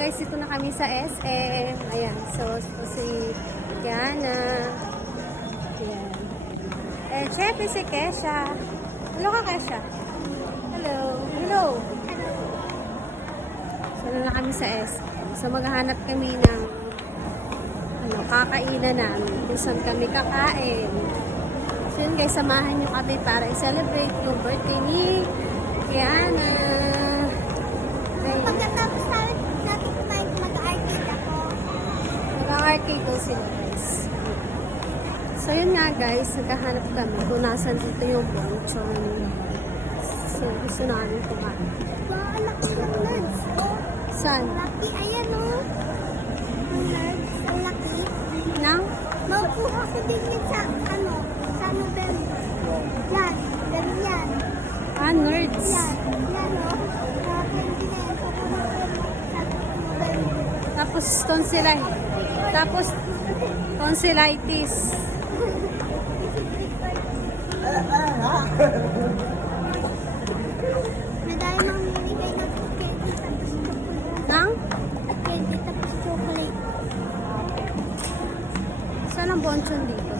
guys, dito na kami sa SM. Ayan, so si Kiana. Ayan. And syempre si Kesha. Hello ka, Kesha. Hello. Hello. So na kami sa SM. So maghahanap kami ng kakainan namin. Kung saan kami kakain. So yun guys, samahan nyo kami para i-celebrate yung birthday ni Kiana. Pagkatapos natin kumain, mag-arcade ako. Mag-arcade daw sila guys. So yun nga guys, naghahanap kami kung nasan dito yung bonchon. So gusto namin kumain. Wow, laki ng nerds. Saan? Laki, ayan o. Ang nerds, ang laki. Nang? Makuha ko din yun sa, sa November. Yan, ganyan. Ah, nerds. Yan, yan o. Candy na yan. Pakuha ko yun sa November. Tapos tonsillitis. Tapos tonsillitis. Nadaya nang nilagay ng candy tapos chocolate. Nang? Candy tapos chocolate. Saan ang bonchon dito?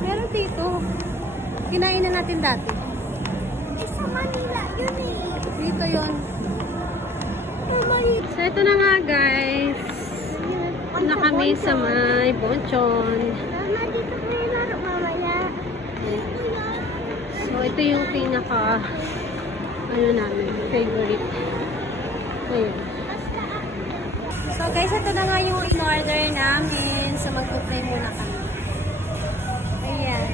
Meron dito. Kinain na natin dati. Eh, sa Manila, yun eh. Dito yun. Sa Manila. So ito na nga guys. Ito na kami sa may bonchon. Mama, dito kayo laro mamaya. So ito yung pinaka namin, favorite. Ayun. So guys, ito na nga yung in-order namin. So mag-play muna kami. Ayan.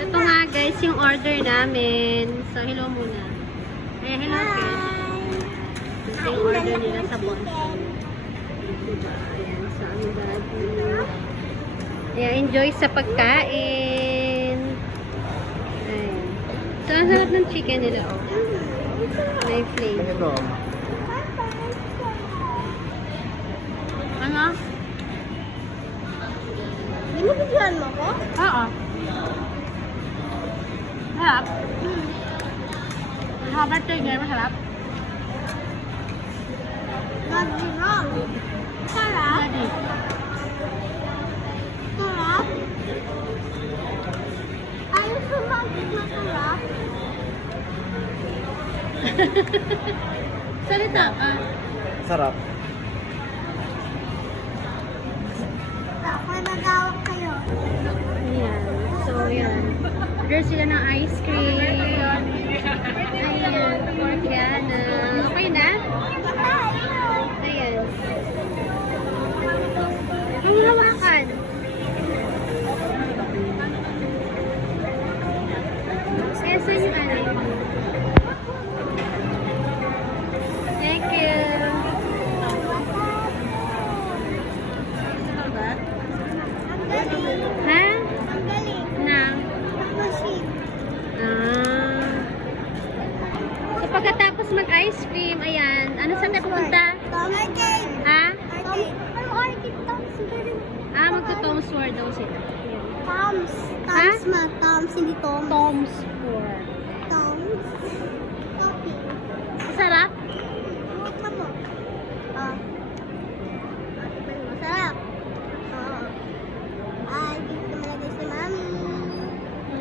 Ito nga guys, yung order namin. So hello muna. Eh, hello guys. Ito yung order nila sa bonchon. Diba? Ayan, so ang dati. Ayan, enjoy sa pagkain. Ayan. So, ang sarap ng chicken nila, oh. May flavor. Ano? Binibigyan mo ko? Oo. Sarap. Masarap chicken, masarap. Nag-drop. Sarap. Ready. Sarap. Ayaw sumagit na sarap. Salita ka. Sarap. Ako nagawak kayo. Ayan. So, yan. Order sila ng ice cream. Ayan. Yan. Okay na? Ayan. Ang hawakan. Kaya saan yung ano? Thank you. Gusto ka ba? Ang galing. Ha? Ang galing. Na? Ang machine. So pagkatapos mag-ice cream, ayan. Ano saan tayo pupunta? Arcade. Ha? Arcade. Ano arcade? Toms. Magto-Tom's World daw sila. Ayan. Toms. Ha? Toms ma. Toms. Hindi Toms. Tom's World. Toms. Okay. Masarap? Huwag na mo. Ah. Masarap. Oo. Ay, dito malagay si Mami.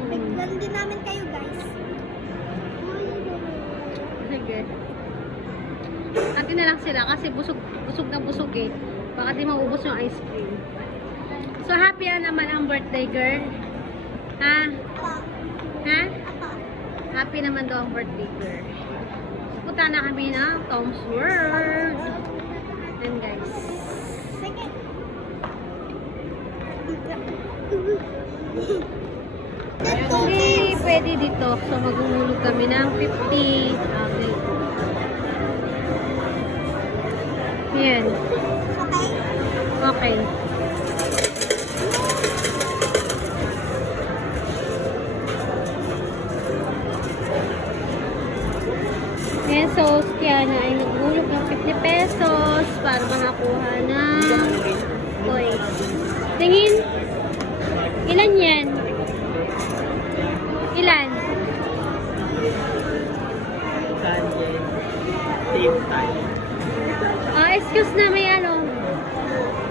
Bigyan din namin kayo, guys. Sige. Atin na lang sila kasi busog na busog eh. Baka di maubos yung ice cream. So happy naman ang birthday girl. Ha? Pa. Ha? Pa. Happy naman daw ang birthday girl. So punta na kami ng Tom's World. And guys. Sige. Hindi pwede dito. So maghulog kami ng 50. Okay. Yan. Okay? Okay. Ayan, so, Kiana ay naghulog ng 50 pesos para makakuha ng Boys. Tingin. Ilan yan? Ilan? Same time. Excuse na, may ano.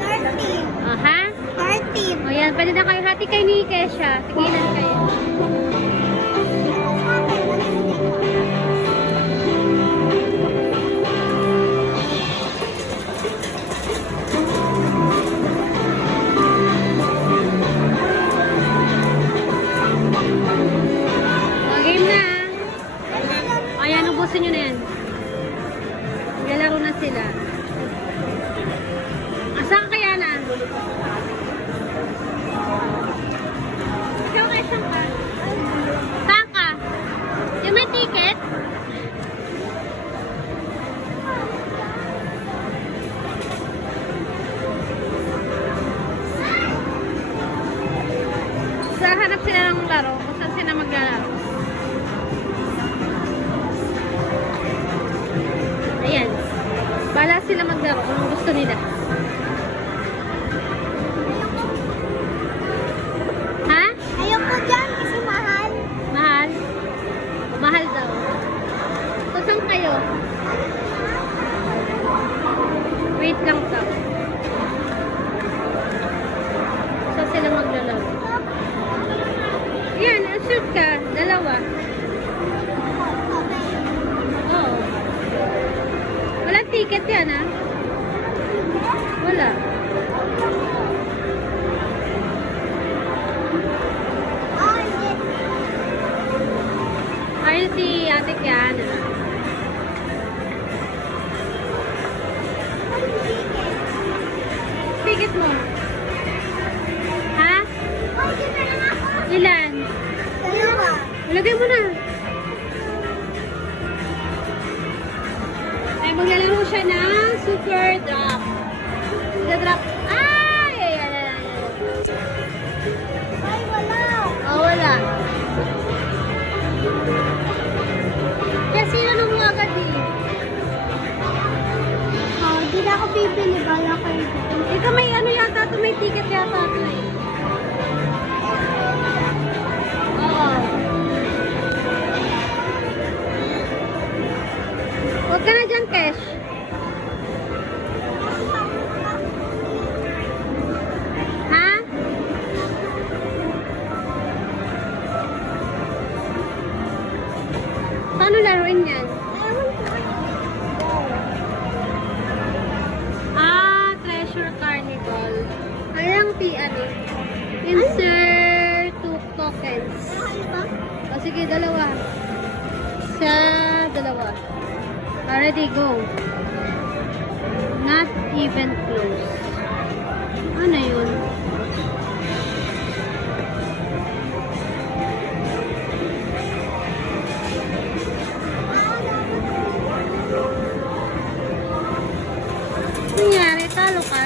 13. Ha? 13. O yan, pwede na kayo hati kay ni Kesha. Tigilan kayo. O, game na. Ayan, ubusin nyo na yan. Naglalaro na sila. Saan kaya na? Ikaw kaya saan ka? Saan ka? Yung may ticket? Sa hanap sila ng laro, kung saan sila maglalaro. Ayan. Bala sila maglaro kung gusto nila. Ha? Ayoko dyan kasi mahal. Mahal? Mahal daw. So, saan kayo? Wait lang daw. Saan sila maglalaro? Yan, shoot ka. Dalawa. Oo. Walang ticket yan, ha? Wala. Ayun si Ate Kiana. Ticket mo. Ha? Ilan? Dalawa. Ilagay mo na. Ay, maglalaro siya ng super drop. Super drop. Ay! Ayan, ayan, ayan. Ay, wala. Oh, wala. Kasi ano mo agad eh. Oh, di na ako bibili. Bala ko yun. Ikaw may ano yata ito, may ticket yata ito eh. Oo. Huwag ka na dyan, Kesh. Ha? Paano laruin yan? Treasure Carnival. Ayang ano? Insert 2 tokens. O sige, dalawa. Isa, dalawa. Already, go. Not even close. Ano yun? Nangyari, talo ka?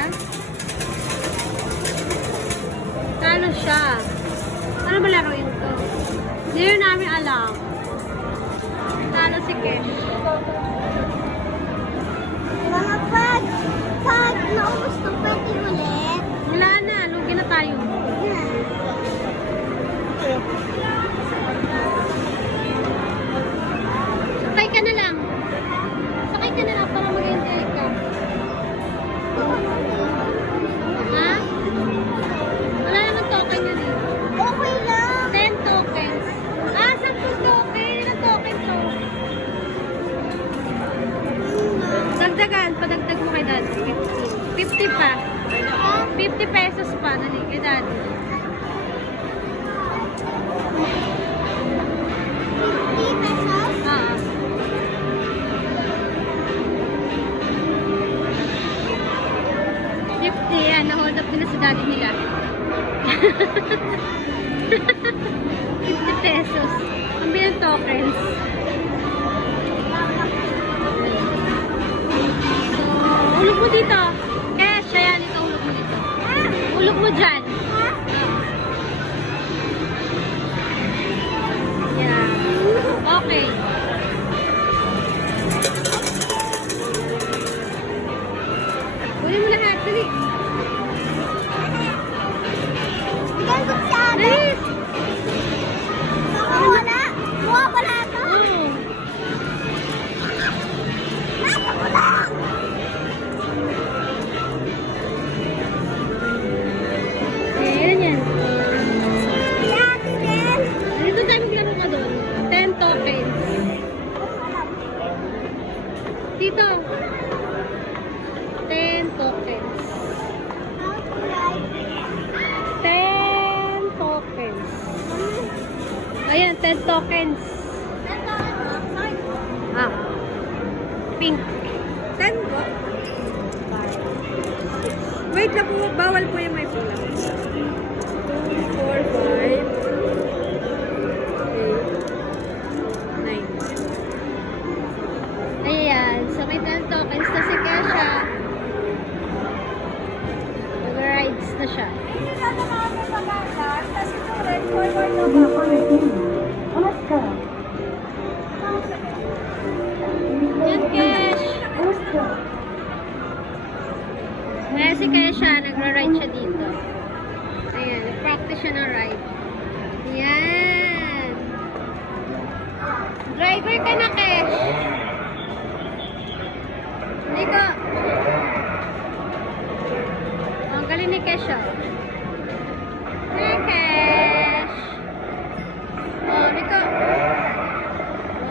Talo siya. Ano ba laruin to? Hindi rin namin alam. Talo si Kesh. Mga pag naubos to, pwede ulit. Wala na, lugi na tayo. Sakay ka na lang. Sakay ka na lang para mag-enjoy ka. Ha? Wala naman token yun eh. Okay lang. 10 tokens. 10 token. Ilang token to? Dagdagan. Padagdag mo kay daddy. 50 pa. 50 pesos pa. Nali kay daddy. 50 pesos? Ah. Yan, na-hold up din na si daddy nila. 50 pesos. Ang bilang tokens. So, ulog mo dito. Cash, ayan, ito ulog mo dito. Ulog mo dyan. Yeah. Okay. Uli mo lahat. Dali. 10 tokens. Ah. Pink. Saan po? Wait lang po, bawal po yung may pula. 2, 4, 5, 8, 9. Ayan. So, may 10 tokens na si Kesha. Nag-rides na siya. Yan, Kesh. Kaya si Kesha, nagra-ride siya dito. Ayan, nag-practice siya ng ride. Yan. Driver ka na, Kesh. Nico. Ang galing ni Kesha. Hey, Kesh. Oh, Nico.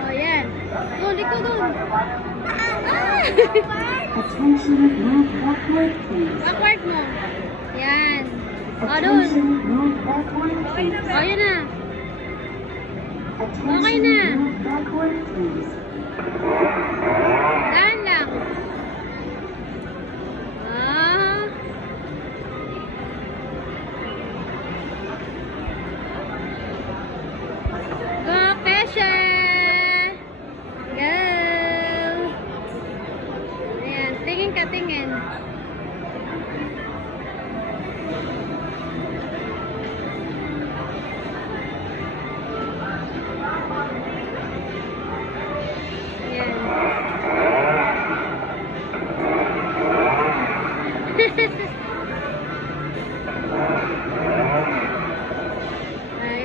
Oh, yan. Oh, Nico dun. Ah! Attention, move backward, please. Backward mo. Yan. Oh, dun. Attention, move backward, please. Oh, yun na. Attention, Okay na. move backward, please. Dahan lang. Ah. Go, Kesha! Go! Ayan, tingin ka, tingin.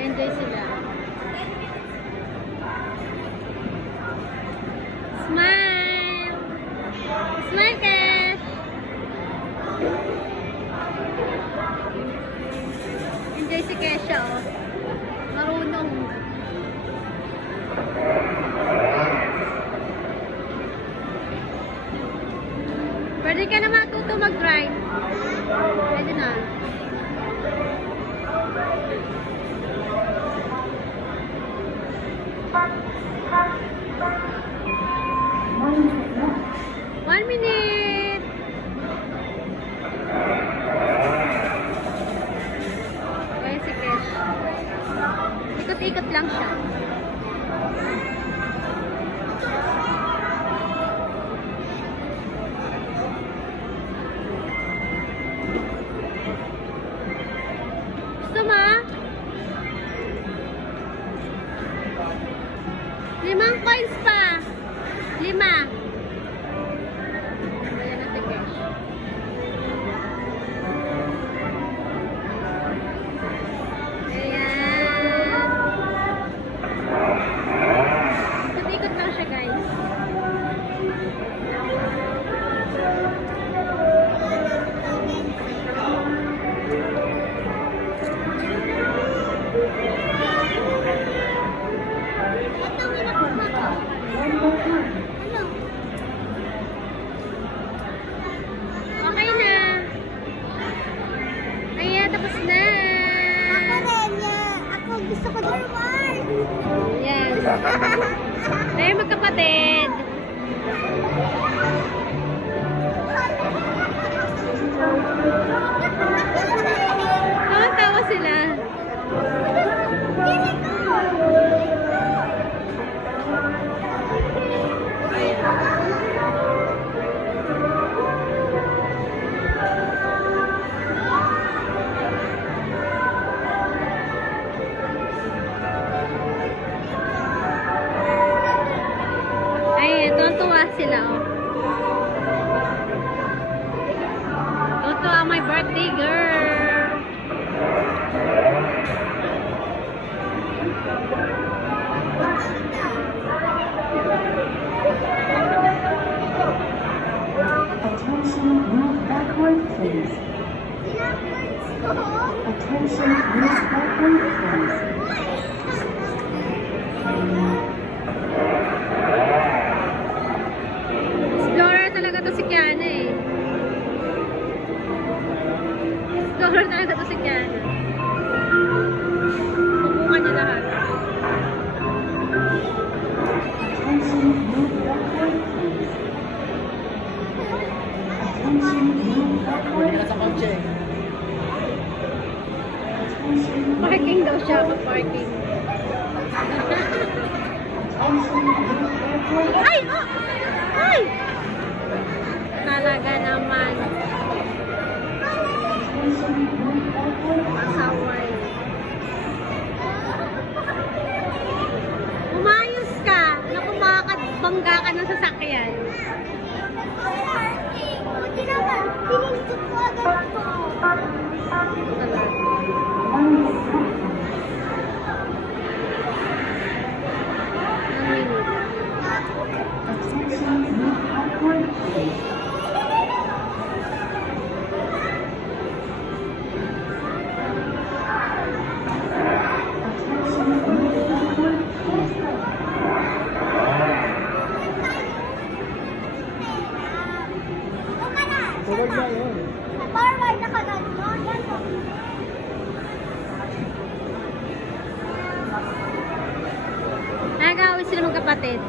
Enjoy sila. Smile! Smile, Kesh! Enjoy si Kesha, oh. Marunong. Pwede ka na matuto mag-drive. Pwede na. One minute. Okay, si Kesh. Ikot-ikot lang siya. Gusto mo? 5 coins pa. 5. Ayan na si Kesh. Ayan. Ikot-ikot lang siya, guys. Okay na. Ayan, tapos na. Ako rin, ako gusto ko din. Ayan. Tayo magkapatid. Tawa-tawa sila. Ay, tuwa sila, oh. Tuwa my birthday girl. Attention, move backward, please. Attention, move backward, please. Explorer talaga to si Kiana, eh. Explorer talaga to si Kiana. Subukan niya lahat. Parking daw siya, parking. Ay! Oh! Ay! Talaga naman. Masaway. Umayos ka. Naku, makakabangga ka ng sasakyan. Buti naman, pinisip ko agad to. Talaga. Ang minute. Attention, move backward, please. Attention, move backward, please. Forward na yun. Forward na ka na. Yan po. Nag-aaway sila magkapatid.